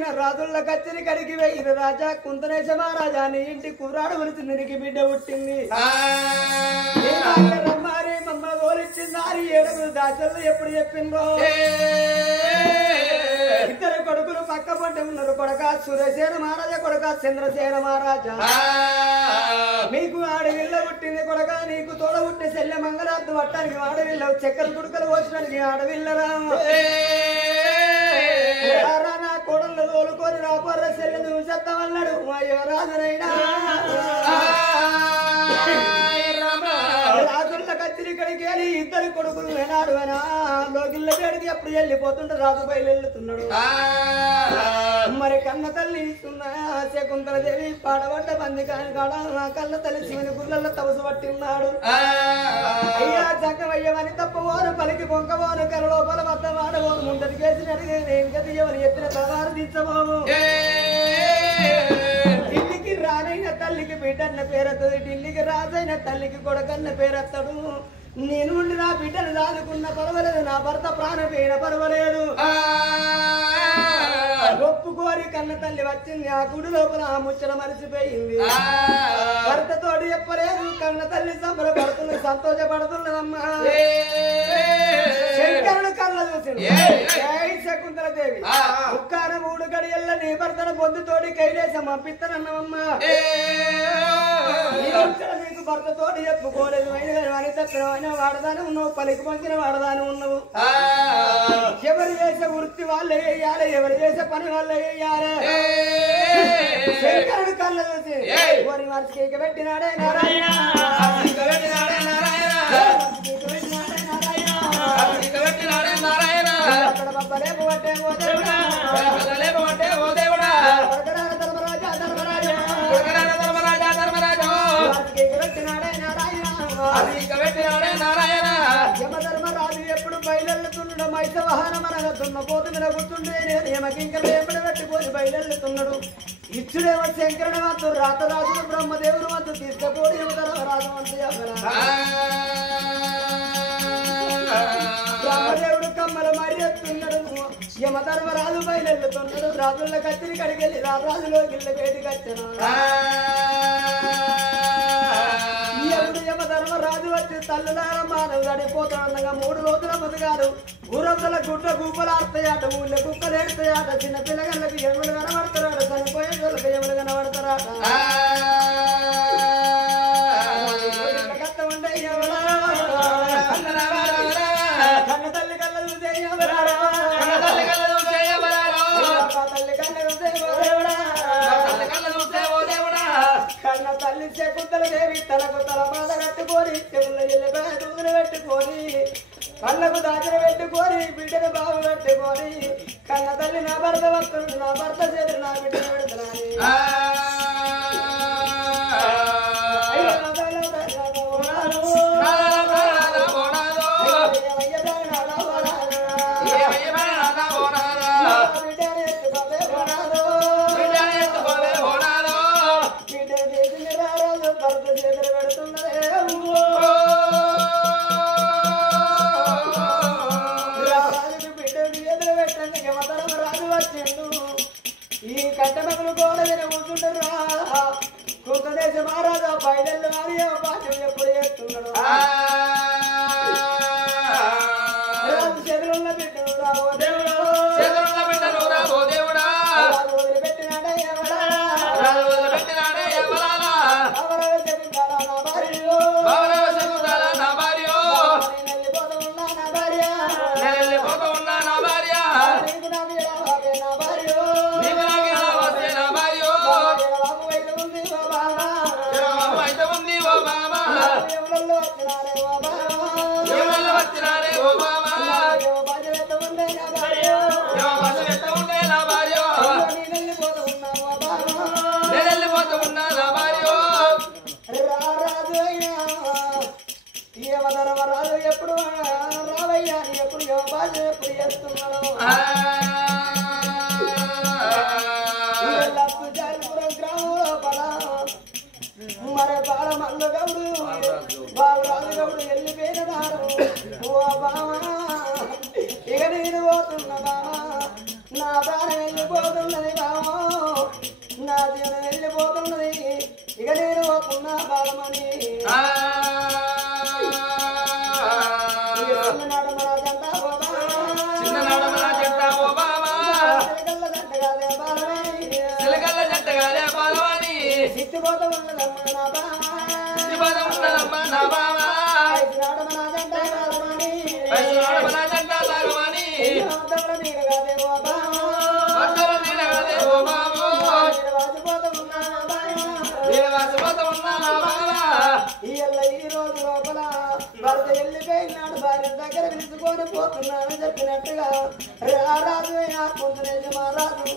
అడిగిన రాజుల కచ్చరి కడిగి వేయిన రాజా కుంతనేశ మహారాజా నీ ఇంటి కూరాడు గురించి నీకు బిడ్డ పుట్టింది రమ్మారి మమ్మల్ని గోలిచ్చిందారి ఏడుగురు దాచలు ఎప్పుడు చెప్పిందో ఇద్దరు కొడుకులు పక్క పట్ట ఉన్నారు కొడక సురసేన మహారాజా కొడక చంద్రసేన మహారాజా మీకు ఆడవిల్ల పుట్టింది కొడక నీకు తోడ పుట్టిన శల్య మంగళార్థం పట్టడానికి ఆడవిల్ల చక్కెర కుడుకలు పోసడానికి ఆడవిల్లరా నా కోడళ్ళు తోలుకొని రాపర్ర శల్య చూసేస్తామన్నాడు మా యువరాజనైనా రాజుల కచ్చిరి ఇక్కడికి వెళ్ళి ఇద్దరు కొడుకులు వినాడు అయినా లోకిళ్ళ వేడికి ఎప్పుడు వెళ్ళిపోతుంటే రాజు బయలుతున్నాడు మరి కన్న తల్లి శకుంతల దేవి పాడబడ్డ బంది కాడ నా కన్న తల్లి శివుని గుళ్ళల్లో తపసు పట్టిన్నాడు అయ్యా చక్కవయ్యవని తప్పవోను పలికి పొంకవోను కల లోపల వద్ద వాడవోను ముందరికి వేసి అడిగేది ఇంకా తీయవని ఎత్తిన తలవారు తీర్చబోము ఢిల్లీకి రానైన తల్లికి బిడ్డన్న పేరెత్తది ఢిల్లీకి రాజైన తల్లికి కొడకన్న పేరెత్తడు నేను ఉండి నా బిడ్డను దాదుకున్న పర్వాలేదు నా భర్త ప్రాణపైన పర్వాలేదు ఒప్పుకోరి కన్న తల్లి వచ్చింది ఆ గుడి లోపల ఆ ముచ్చట మరిచిపోయింది భర్తతోటి చెప్పలేదు కన్న తల్లి సంబరపడుతుంది సంతోషపడుతున్నదమ్మా శంకరుడు కళ్ళ చూసింది శకుంతల దేవి ఒక్కన 3 గడియల్ల నీ భర్తను పొద్దుతోటి కైలేసం పంపిస్తానన్నమ్మా నీకు భర్తతోటి చెప్పుకోలేదు అని తప్పిన వాడదాని ఉన్నావు పలికి పంచిన వాడదాని ఉన్నావు ఎవరు చేసే వృత్తి వాళ్ళే వేయాలి ఎవరు చేసే పని వాళ్ళే వేయాలి శంకరుడు కళ్ళ చూసి వారి మనిషికి పెట్టినాడే నారాయణ అక్కడ బబ్బలేపు పట్టే ఓ దేవుడా యమధర్మరాజు ఎప్పుడు బయలుతున్నాడు మైసవాహనం అనగా దున్నపోతు మీద కూర్చుండే నేను యమకింకలు ఎప్పుడు పెట్టుకొని బయలుతున్నాడు ఇచ్చుడేమో శంకరుడు వద్దు రాతరాజుడు బ్రహ్మదేవుడు వద్దు తీసుకపోడు యమధర్మరాజు వంతు బ్రహ్మదేవుడు కమ్మల మరి ఎత్తున్నాడు యమధర్మరాజు బయలుతున్నాడు రాజుల కత్తిని కడిగెళ్ళి రాజులో గిళ్ళ వేడి కట్టిన యమధర్మరాజు వచ్చి తల్లులార మానవు గడిపోతాడగా 3 రోజుల ముందుగాడు ఊరంతల గుడ్డ గుబ్బలాడతాయట ఊళ్ళో కుక్కలు ఏడతాయట చిన్న పిల్లగాళ్ళకి ఎములు కనబడతారాట చనిపోయే వాళ్ళకి ఎములు కనబడతారాట కన్న తల్లి కళ్ళ చూసే తల్లి కన్న తల్లి శకుంతల దేవి తలకు తల బాధ కట్టుకొని చెవుల్లో ఎల్లిపాయ దూదులు పెట్టుకొని కళ్ళకు దాచిన పెట్టుకొని బిడ్డను బాగు పెట్టుకొని కన్న తల్లి నా భర్త వస్తుంది నా భర్త చేతులు నా బిడ్డను పెడుతున్నాను ఈ కట్టమకులు గోడని కూర్చుంటారా కుంతనేశ మహారాజా బయలు మారి భాషలు ఎప్పుడు చేస్తున్నాడు చెదురున్న బిడ్డను రావో దేవుడు వదిలిపెట్టినాడే యమధర్మరాజు ఎప్పుడు రావయ్యా ఎప్పుడు బాధ ఎప్పుడు చేస్తున్నాడు గ్రామంలో మరి బాలమల్లు గౌడు బాలరాజు గౌడు వెళ్ళిపోయిన ఓ బామా ఇక నేను పోతున్నా బామా నా ప్రాణం వెళ్ళిపోతున్నది బామని చిన్ననాడ మన జంట ఓ బామా సిలగల్ల జంటగాలే బాలవాణి సిద్ధిపోత ఉన్నదమ్మ నా బామా ఈ రోజు లోపల భర్త వెళ్ళిపోయినాడు భార్య దగ్గర పిలుచుకొని పోతున్నాను చెప్పినట్టుగా రారాజు కొంచెం రాజు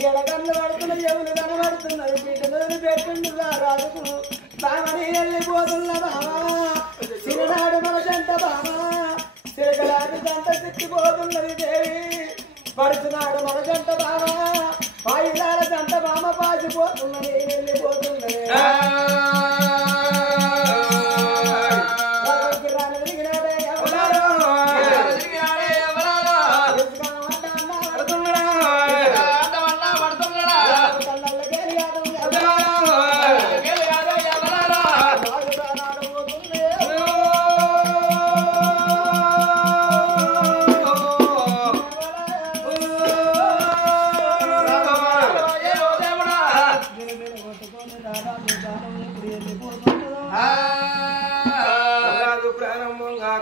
ఎడగన్ను పడుతున్న ఎవరు కనబడుతున్నారు బిడ్డలు పెట్టిండు రాజుకు బామని వెళ్ళిపోతున్న బామా చిరునాడు మన జంట బామా తిరగలాది జంట సిక్కిపోతున్నది దేవి పడుతున్నాడు మన జంట బామా పాయిదాల జంట బామ పాసిపోతున్నది వెళ్ళిపోతున్నది ప్రారంభంగా